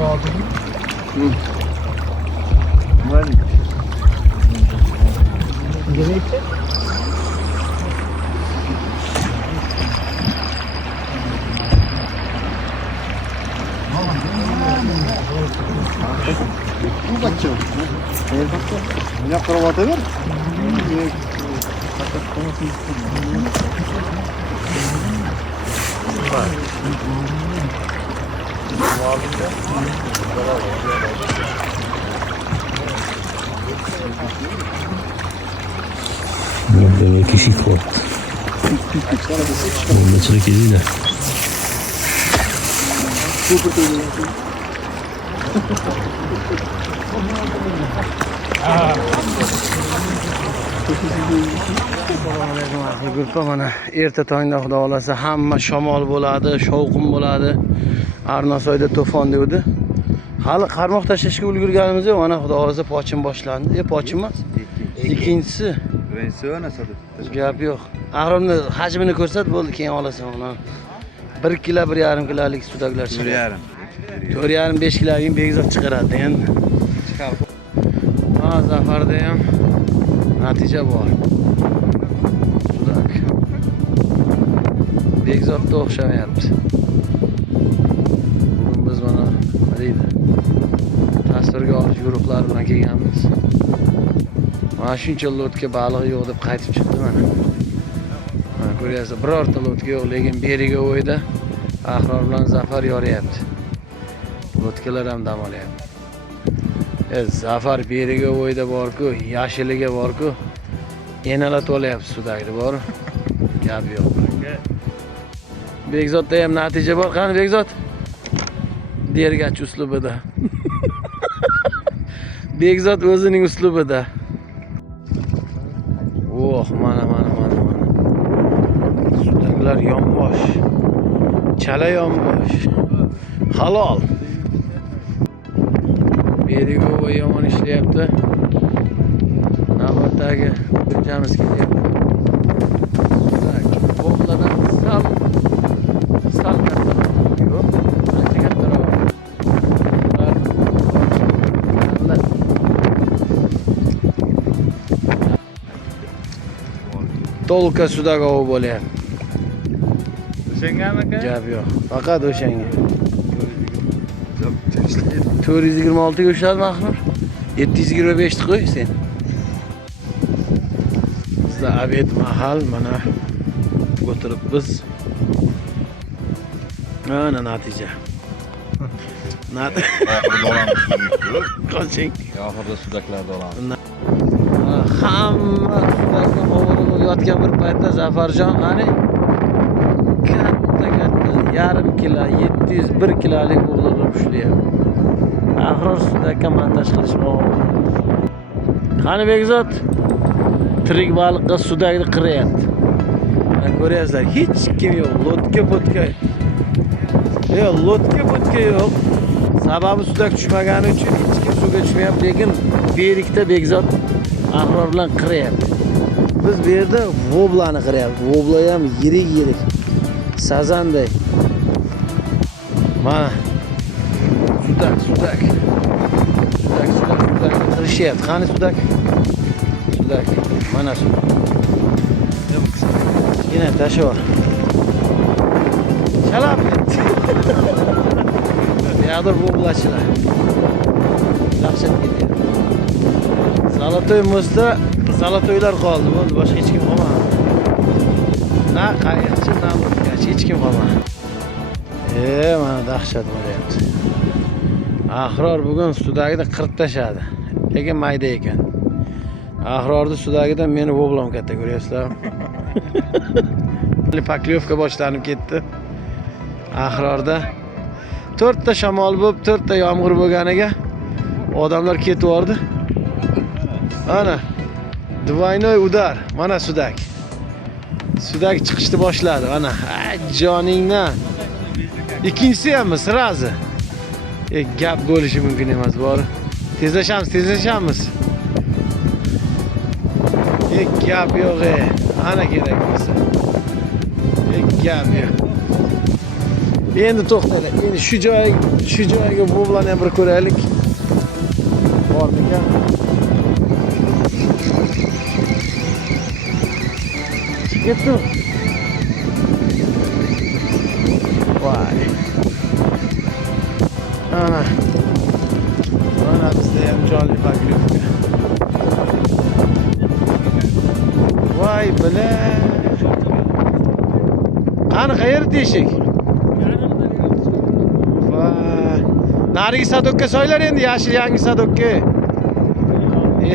oldu. Var. Gerekti. Bu kaçıyor. Ne kravatı var? Böyle kişi kod. Metre kediyle. Gurpa mana erta tongda xudo xolasa hamma shamol bo'ladi, shovqin bo'ladi. Arnasoyda to'fon devdi. Hali qarmoq tashlashga ulgurganimiz yo'q. Mana xudo xolasa pochin boshlandi. Pochin emas. Ikkinchisi. Birinchisi nasıl? Gap yo'q. Ahromni hajmini ko'rsat bo'ldi, keyin olasan uni. 1 kilo 1,5 kilolik sudaklar chiqadi. 4,5 5 kiloga begzot chiqaradi endi. Ha, Zafarda ham natija bor. Sudak. Begzotga o'xshamayapti. Bugun biz mana nima deydi? Tasvirga olish guruhlari bilan kelganmiz. Mana shuncha lotga baliq yo'q deb qaytib chiqdi mana. Mana ko'ryapsiz, birorta lotka yo'q, lekin beriga o'yda Ahror bilan Zafar yoryapti. Lotkalar ham dam olyapti. Zafar beriga o'yda bor-ku, yashiliga bor-ku. Enalat olyapti sudakni bor. Gap yo'q. Begzotda ham natija bor. Qani Begzot? Dergach uslubida. Begzot o'zining uslubida. Oh, mana. Sudaklar yonbosh. Chala yonbosh. Halol. Beriga o'y yomon ishlayapti. Navbatdagi hujjamiz kelyapti. Bo'g'ladan sal kattaroq. Yo'q, ancha kattaroq. Tolqa sudak ov bo'lyapti. O'shangami aka? Gap yo'q. Faqat o'shanga. 426 ga ushladi Mahrur. 725 ni qo'y sen. Bizda obed mahal mana o'tiribmiz. Mana natija. Oxirida olamiz. Qoching. Oxirida sudaklarda olamiz. Hamma sudakni o'g'ri yotgan bir paytda Zafarjon qani katta 1,5 kilo 701 kilolik o'g'irlar ushlayapti. Ahror sudakka montaj qilishmoqchi. Qani Begzot? Tirik baliqqa sudakni qirayapti. Mana ko'ryapsizlar, hech kim yo'q. Lotka-potka. Yo'q, lotka-potka yo'q. Sababi sudak tushmagani uchun hech kim suvga tushmayapti, lekin berikda Begzot Ahror bilan qirayapti. Biz bu yerda voblani qirayapmiz. Vobla ham yirik. Sazanday. Mana sudak qirishyapti. Qani sudak? Sudak. Mana sudak. Yana tashvar. Chalab ketdi. Yo'qdir voblachilar. Dahshat ketyapti. Zolotoy muzda zolotoylar qoldi. Bo'ldi, boshqa hech kim qolmadi. Na qayiqchi, na muzgachi hech kim qolmadi. Mana dahshat bo'lyapti. Ahror bugun sudagida qirib tashladi. Lekin mayda ekan. Ahrorning sudagidan meni voblam katta, ko'ryapsizlarmi? Paklyovka boshlanib ketdi. Ahrorda 4 ta shamol bo'lib, 4 ta yomg'ir bo'lganiga odamlar ketib yordi. Ana двойной udar. Mana sudak. Sudak chiqishni boshladi. Ana joningdan. Ikkinchisi ham sirazi. Gap bo'lishi mumkin emas, bor. Tezlashamiz. Gap yo'q. Ana kerak bo'lsa. Gap yo'q. Endi to'xtanglar. Endi shu joyga bu bilan ham bir ko'raylik. Bormikan? Ketdim. Vay. Ana. Mana bizda ham jonli poklevka. Voy bila. Qani qayerda teshik? Voy. Narigi sadokka soylar endi yashil yangi sadokka.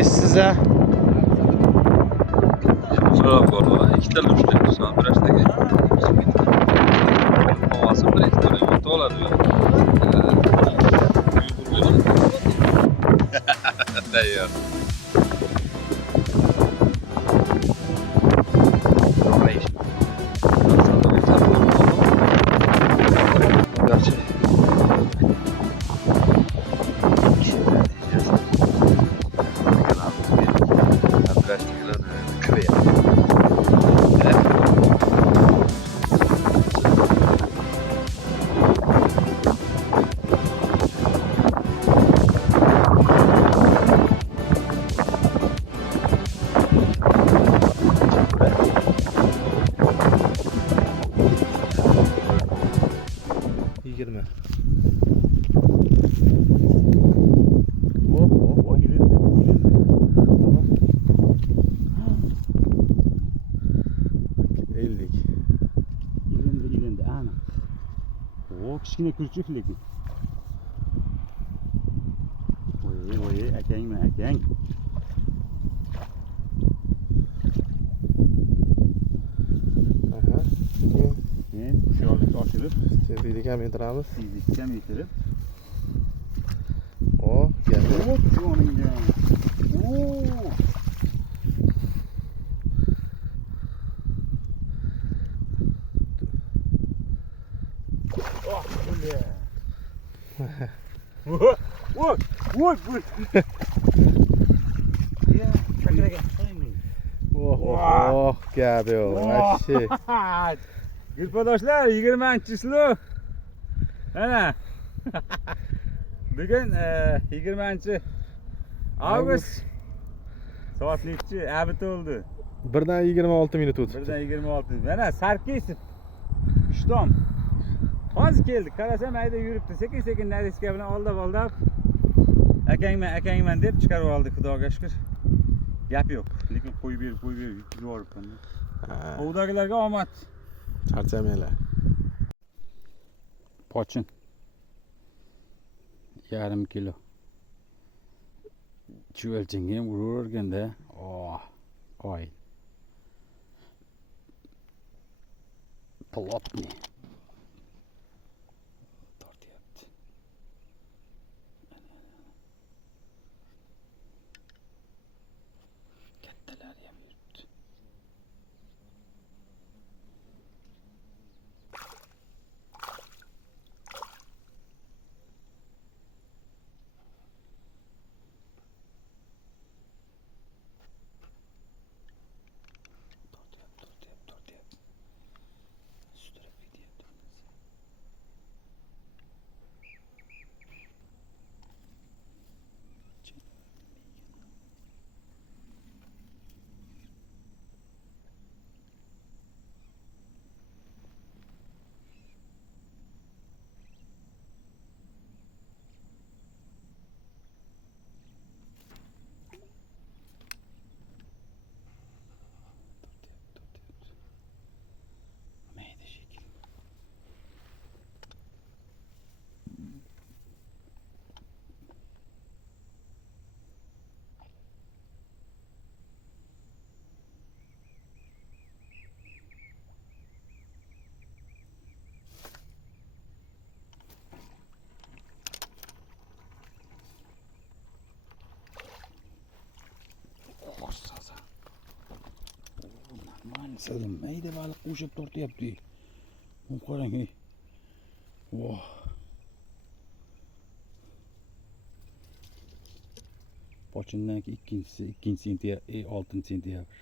Essiz a. So'rab ko'rdi. Ikkita lushli son birashtaga. Havasi bir ikkita yumurta oladi. Tayyor. Kichkina kurchuk lekin. Voy, akangmi, akang. Aha. Men hushyorlikni oshirib, Tezlikni kamaytiramiz. tezlikni kamaytirib. O, keldi. Joningga. Voy. Ya, chakaraga. Oh, gabi yo'q. Vashi. Yurtdoshlar 20-slov. Ana. Bugun 20-avgust. Soat nechi? Abit oldu. 1:26 minut o'tibdi. 1:26. Mana Sarkisov. Ishtom. Hozir keldik. Qarasam ayda yuribdi. Sekin-sekin nariska bilan oldab. Akangman deb chiqarib oldi, Xudoga shukr. Gap yo'q. Lekin qo'yib yuboribman. Ovdagilarga omad. Charchamanglar. Pochin. 1,5 kilo. Chuvalchinga ham urarganda. Qoy. Plotniy. Tortyapti. Kattalar ham yuribdi. Tortyapti. Sudrab ketyapti. Mayda shekil. Normal mayda baliq qo'shib tortyapti. Bu qarang. Voh. Pochindan ikkinchisi 6 sentyabr.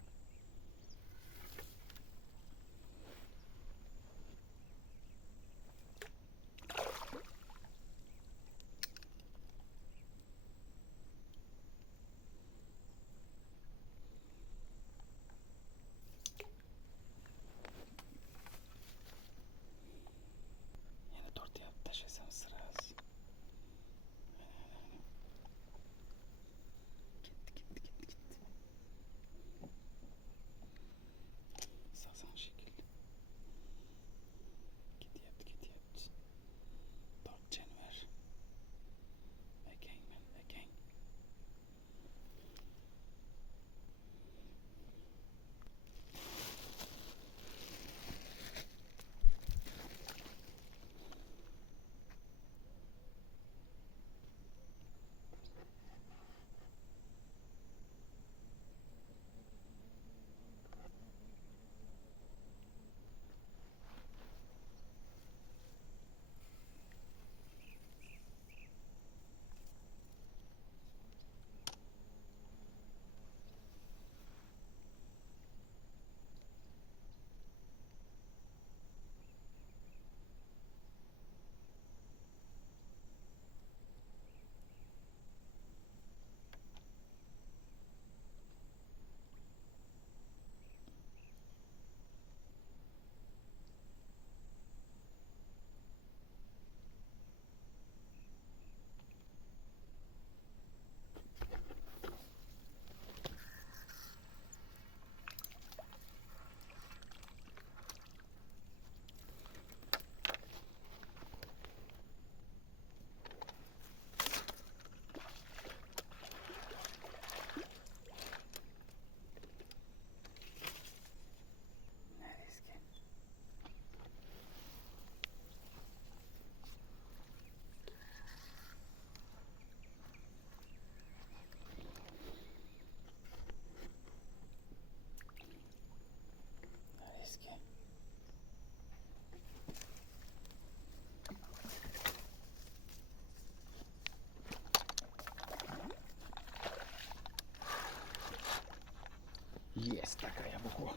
Есть такая буква.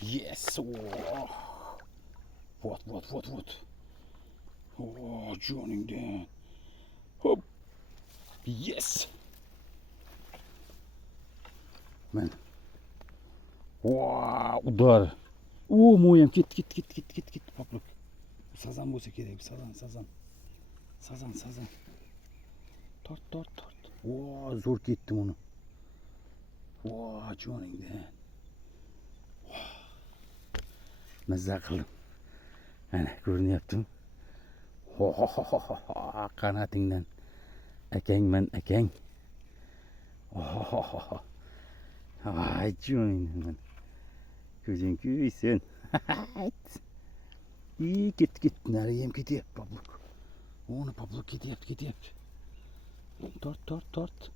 Yes. О. Вот. О, Джонни. Хоп. Yes. Мен. Вау, удар. О, моям, кет. Поплык. Сазан болса керек, сазан. Торт. О, зор кетті мұны. О, Джонни. Маза қылдым. Әне, көрінептім. Қанатыңнан. Әкең. Ай, Джонни. Көзен күйсен. И, кет. Нәрием кетеп, Паблук. Оны Паблук кетеп. Торт.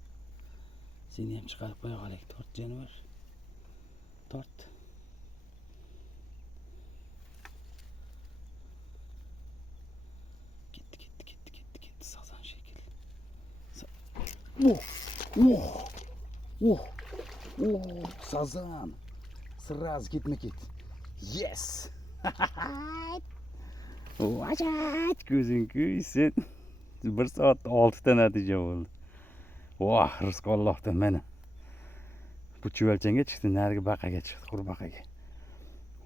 Сені ем шығарып қоя қалайық. Торт жануар. Торт. Кет. Сазан шекел. О, сазан. Сразу кетме. Yes. Ажат, көзің күйсен. 1 saat 6'da netice oldu. Vah, rızkı Allah'tan beni. Bu çüvelçenge çıktı, nerede bakaga çıktı, kuru bakaga.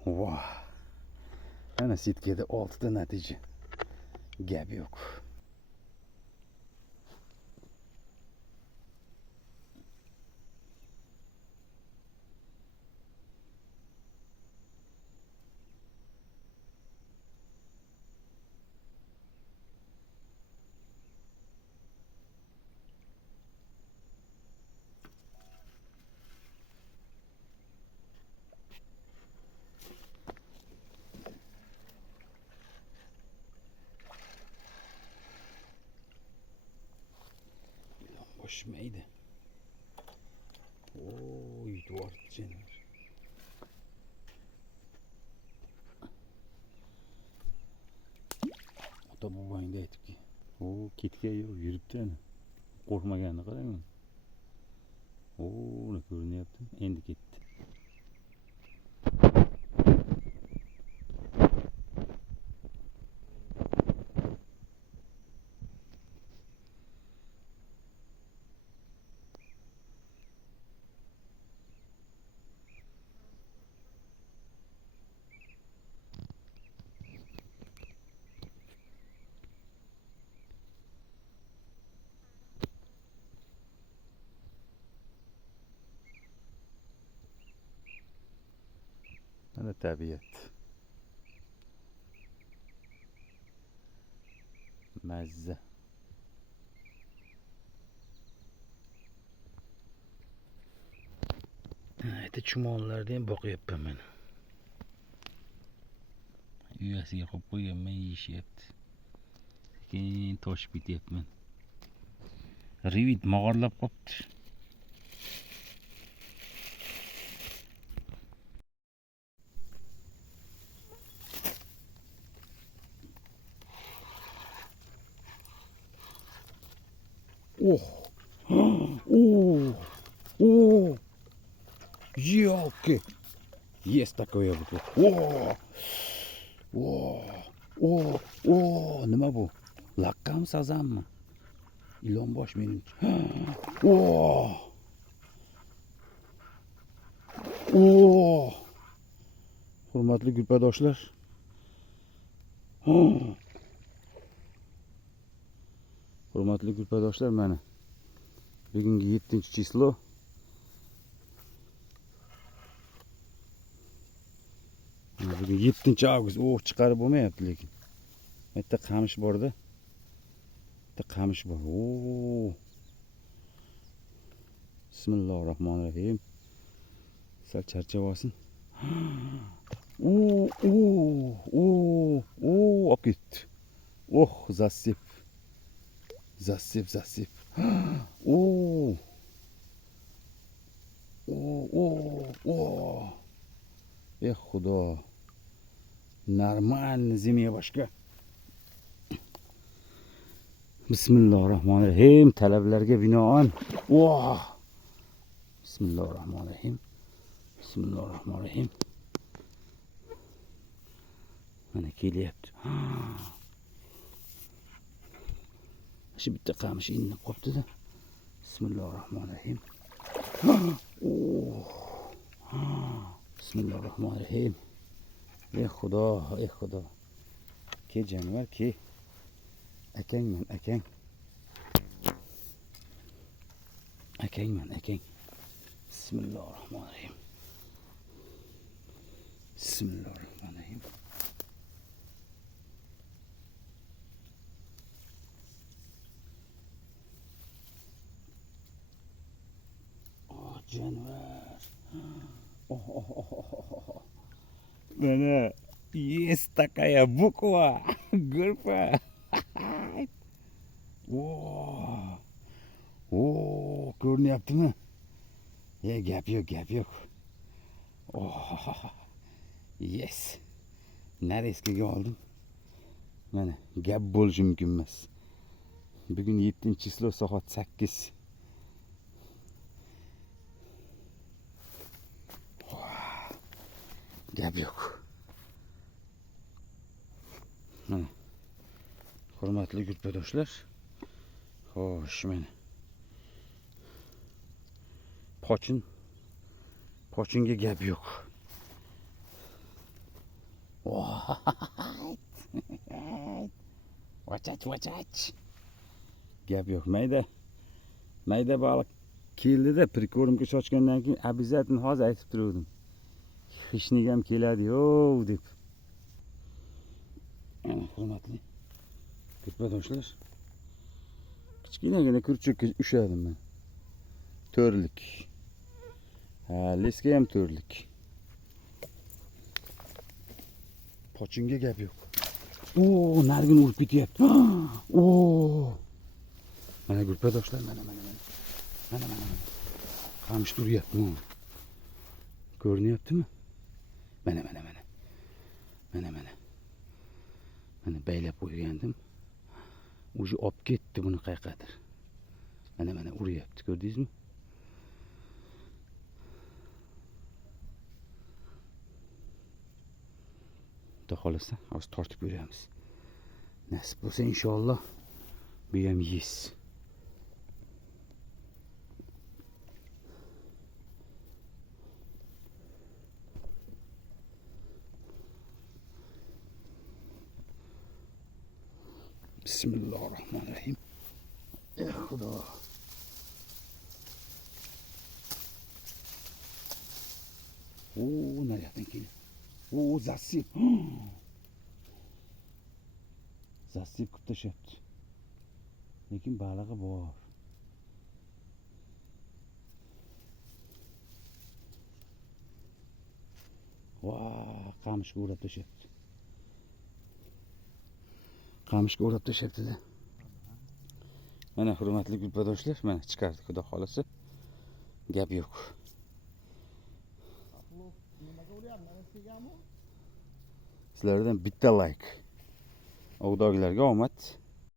Vah. Ana sitkede 6'da netice. Gap yok. Hoşmaydı. Oy, duvar canım. O da bu boyunda etip ki. Oo, ketke yok, yürüptü hani. Korkmaganını qarayman. Oo, ne ko'rinyapti? Endi ketdi. Ana tabiat. Mazza. Ayta chumollardan boqyapman men. Uyasiga qo'yib qo'yganman, yeyishyapti. Keyin toshib ketyapman. Rivit mog'orlab qopti. О, елки! Есть такое вот. О, nima bu? Laqqam sazanmi? Ilonbosh menimcha. Hurmatli gulpadoshlar. Hurmatli gulpadoshlar, mana bugungi 7-chislo. Bugun 7-avgust. Chiqarib bo'lmayapti lekin. Bu yerda qamish bor-da. Bu yerda qamish bor. Bismillahirrohmanirrohim. Sal charchab olsin. Olib ketdi. Zasip. Xudo. Нормально zimiya boshqa. Bismillahirrohmanirrohim. Talablarga binoan. Bismillahirrohmanirrohim. Bismillahirrahmanirrahim. Mana kelyapti. Shu bitta qamish inib qopti-da. Bismillahirrahmanirrahim. Bismillahirrahmanirrahim. Ey Xudo. Ke jonivor, ke. Akangman, akang. Akangman, akang. Bismillahirrahmanirrahim. Bismillahirrahmanirrahim. Oh jonivor. Mana yes takaya bukwa. Gurpa. Ko'rinyaptimi? Gap yo'q. Yes. Nareskaga oldim. Mana gap bo'lishi mumkin emas. Bugun 7-chislo soat 8. Gap yo'q. Mana hurmatli gurpadoshlar. Xo'sh, mana Pochinga gap yo'q. Vachach. Gap yo'q. Mayda baliq keldi-da, prikorimga sochgandan keyin обязательно hozir aytib turdim. Hishnig ham keladi-yo deb. Hurmatli gurpadoshlar. Kichkinagina kurchukka ushladim men. To'rlik. Leska ham to'rlik. Pochinga gap yo'q. Nargin urib ketyapti. Mana gurpadoshlar, mana. Qamish turyapti. Ko'rinyaptimi? Mana. Mana baylab qo'ygandim. Уже olib ketdi buni qayergadir. Mana uryapti, ko'rdingizmi? Xudo xolasa, hozir tortib ko'ramiz. Nasib bo'lsa inshaalloh bu ham yes. Bismillahirrahmanirrahim. Ey Xudo. Nereden geliyor? Zasip. Zasip qilib tashlabdi. Lekin balig'i bor. Qamishga o'rab tashlabdi. Qamishga o'rab tashlabdi-da. Mana hurmatli gurpadoshlar, mana chiqardi Xudo xolasa. Gap yo'q. Sizlardan bitta like. Ovdogilarga omad.